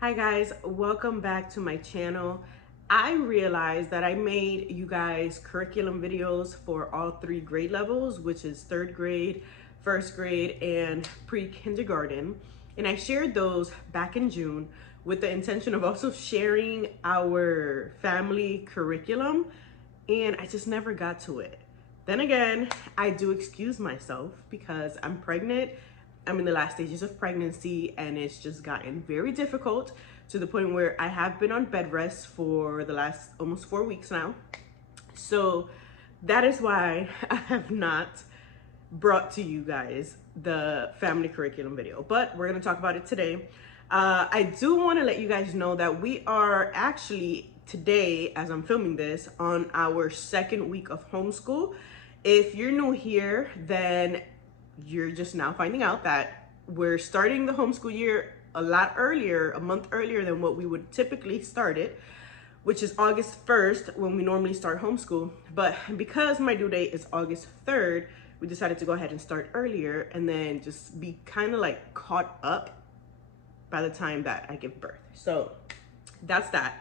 Hi guys, welcome back to my channel. I realized that I made you guys curriculum videos for all three grade levels, which is third grade, first grade, and pre-kindergarten. And I shared those back in June with the intention of also sharing our family curriculum, and I just never got to it. Then again, I do excuse myself because I'm pregnant. I'm in the last stages of pregnancy and it's just gotten very difficult to the point where I have been on bed rest for the last almost 4 weeks now. So that is why I have not brought to you guys the family curriculum video, but we're gonna talk about it today. I do wanna let you guys know that we are actually today, as I'm filming this, on our second week of homeschool. If you're new here, then you're just now finding out that we're starting the homeschool year a lot earlier, a month earlier than what we would typically start it, which is August 1st when we normally start homeschool. But because my due date is August 3rd, we decided to go ahead and start earlier and then just be kind of like caught up by the time that I give birth. So that's that.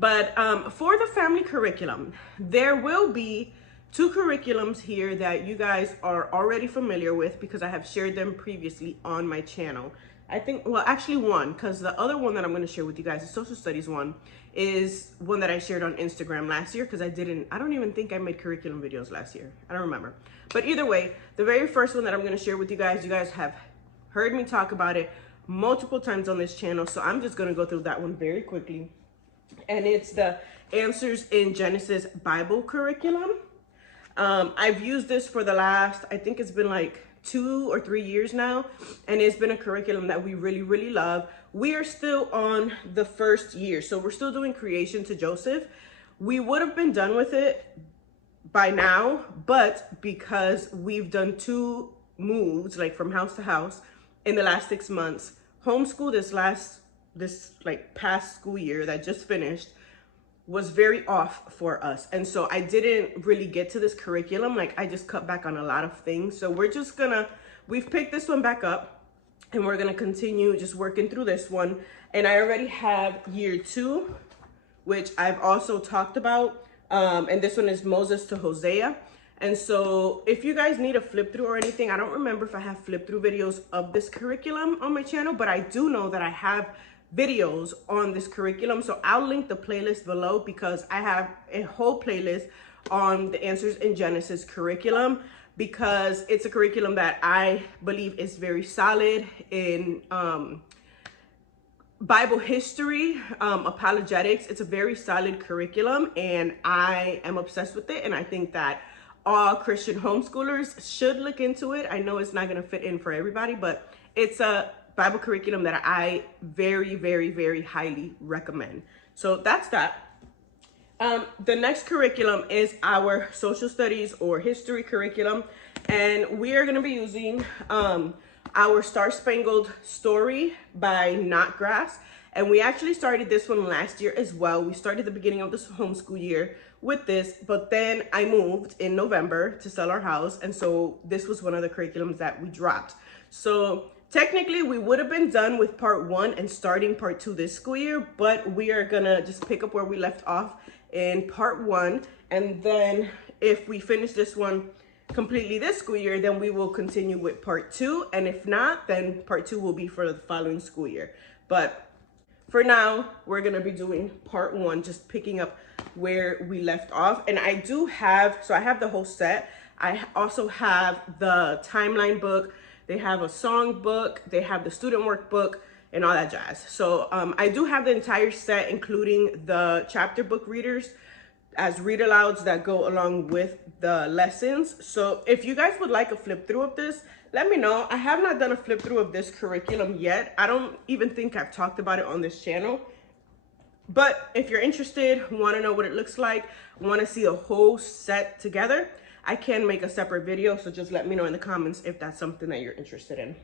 But for the family curriculum, there will be two curriculums here that you guys are already familiar with because I have shared them previously on my channel. I think, well, actually one, because the other one that I'm going to share with you guys, the social studies one, is one that I shared on Instagram last year because I don't even think I made curriculum videos last year. I don't remember. But either way, the very first one that I'm going to share with you guys have heard me talk about it multiple times on this channel. So I'm just going to go through that one very quickly. And it's the Answers in Genesis Bible curriculum. I've used this for the last, I think it's been like 2 or 3 years now, and it's been a curriculum that we really love. We are still on the first year, so we're still doing creation to Joseph. We would have been done with it by now, but because we've done 2 moves, like from house to house in the last 6 months, homeschool this like past school year that just finished was very off for us. And so I didn't really get to this curriculum. Like I just cut back on a lot of things. So we've picked this one back up and we're gonna continue just working through this one. And I already have year 2, which I've also talked about. And this one is Moses to Hosea. And so if you guys need a flip through or anything, I don't remember if I have flip through videos of this curriculum on my channel, but I do know that I have videos on this curriculum. So I'll link the playlist below because I have a whole playlist on the Answers in Genesis curriculum because it's a curriculum that I believe is very solid in Bible history, apologetics. It's a very solid curriculum and I am obsessed with it. And I think that all Christian homeschoolers should look into it. I know it's not going to fit in for everybody, but it's a Bible curriculum that I very highly recommend. So that's that. The next curriculum is our social studies or history curriculum. And we are going to be using our Star Spangled Story by Knotgrass. And we actually started this one last year as well. We started the beginning of this homeschool year with this, but then I moved in November to sell our house. And so this was one of the curriculums that we dropped. So technically, we would have been done with part 1 and starting part 2 this school year, but we are gonna just pick up where we left off in part 1. And then if we finish this one completely this school year, then we will continue with part 2. And if not, then part 2 will be for the following school year. But for now, we're gonna be doing part 1, just picking up where we left off. And I have the whole set. I also have the timeline book. They have a song book, they have the student workbook and all that jazz. So I do have the entire set, including the chapter book readers as read alouds that go along with the lessons. So if you guys would like a flip through of this, let me know. I have not done a flip through of this curriculum yet. I don't even think I've talked about it on this channel. But if you're interested, want to know what it looks like, want to see a whole set together, I can make a separate video, so just let me know in the comments if that's something that you're interested in.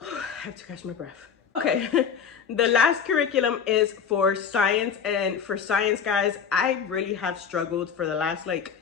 I have to catch my breath. Okay, the last curriculum is for science, and for science, guys, I really have struggled for the last like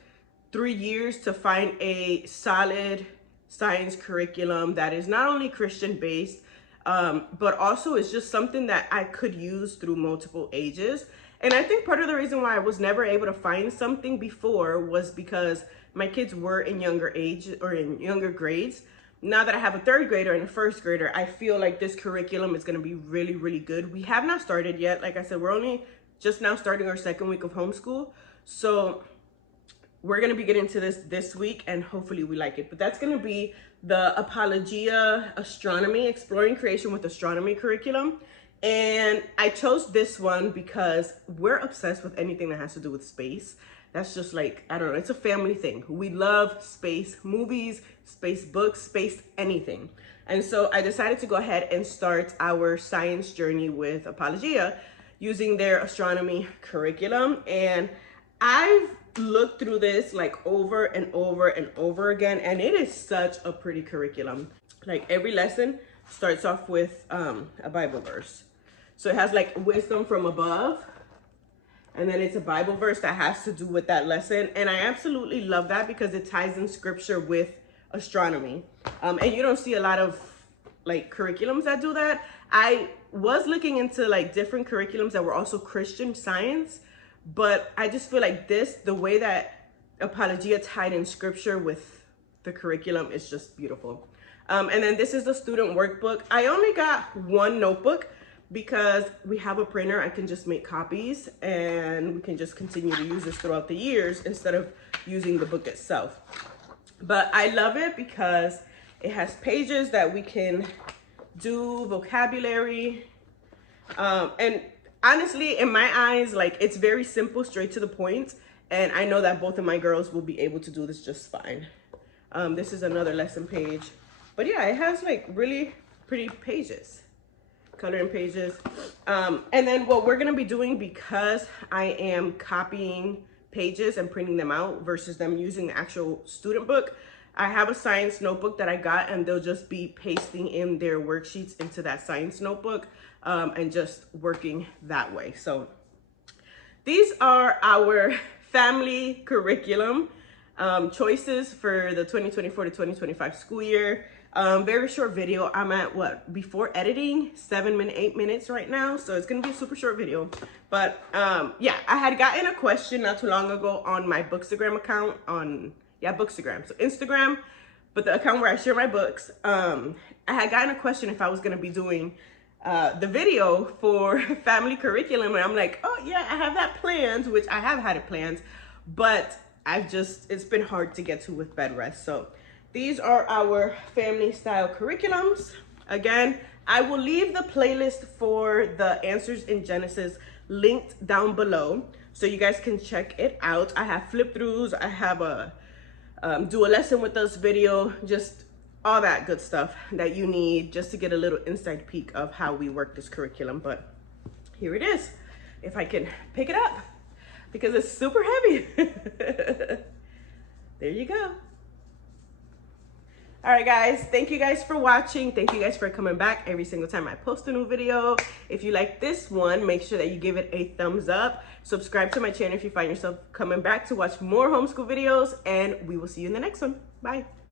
3 years to find a solid science curriculum that is not only Christian based, but also it's just something that I could use through multiple ages. And I think part of the reason why I was never able to find something before was because my kids were in younger age or in younger grades. Now that I have a third grader and a first grader, I feel like this curriculum is going to be really, really good. We have not started yet. Like I said, we're only just now starting our second week of homeschool. So we're going to be getting to this week, and hopefully we like it. But that's going to be the Apologia Astronomy, Exploring Creation with Astronomy curriculum. And I chose this one because we're obsessed with anything that has to do with space. That's just like, I don't know, it's a family thing. We love space movies, space books, space anything. And so I decided to go ahead and start our science journey with Apologia using their astronomy curriculum. And I've looked through this like over and over and over again, and it is such a pretty curriculum. Like every lesson starts off with a Bible verse. So it has like wisdom from above, and then it's a Bible verse that has to do with that lesson. And I absolutely love that because it ties in scripture with astronomy. And you don't see a lot of like curriculums that do that. I was looking into like different curriculums that were also Christian Science, but I just feel like the way that Apologia tied in scripture with the curriculum is just beautiful. And then this is the student workbook. I only got one notebook because we have a printer. I can just make copies and we can just continue to use this throughout the years instead of using the book itself. But I love it because it has pages that we can do vocabulary. And honestly, in my eyes, like it's very simple, straight to the point. And I know that both of my girls will be able to do this just fine. This is another lesson page. But yeah, it has like really pretty pages, coloring pages. And then what we're gonna be doing, because I am copying pages and printing them out versus them using the actual student book, I have a science notebook that I got, and they'll just be pasting in their worksheets into that science notebook and just working that way. So these are our family curriculum choices for the 2024 to 2025 school year. Very short video. I'm at what, before editing, 8 minutes right now. So it's gonna be a super short video. But yeah, I had gotten a question not too long ago on my Bookstagram account Bookstagram. So Instagram, but the account where I share my books. I had gotten a question if I was gonna be doing the video for family curriculum. And I'm like, oh yeah, I have that planned, which I have had it planned, but it's been hard to get to with bed rest. So these are our family style curriculums. Again, I will leave the playlist for the Answers in Genesis linked down below so you guys can check it out. I have flip throughs, I have a do a lesson with us video, just all that good stuff that you need just to get a little inside peek of how we work this curriculum. But here it is, if I can pick it up, because it's super heavy. There you go. All right, guys, thank you guys for watching. Thank you guys for coming back every single time I post a new video. If you like this one, make sure that you give it a thumbs up. Subscribe to my channel if you find yourself coming back to watch more homeschool videos, and we will see you in the next one. Bye.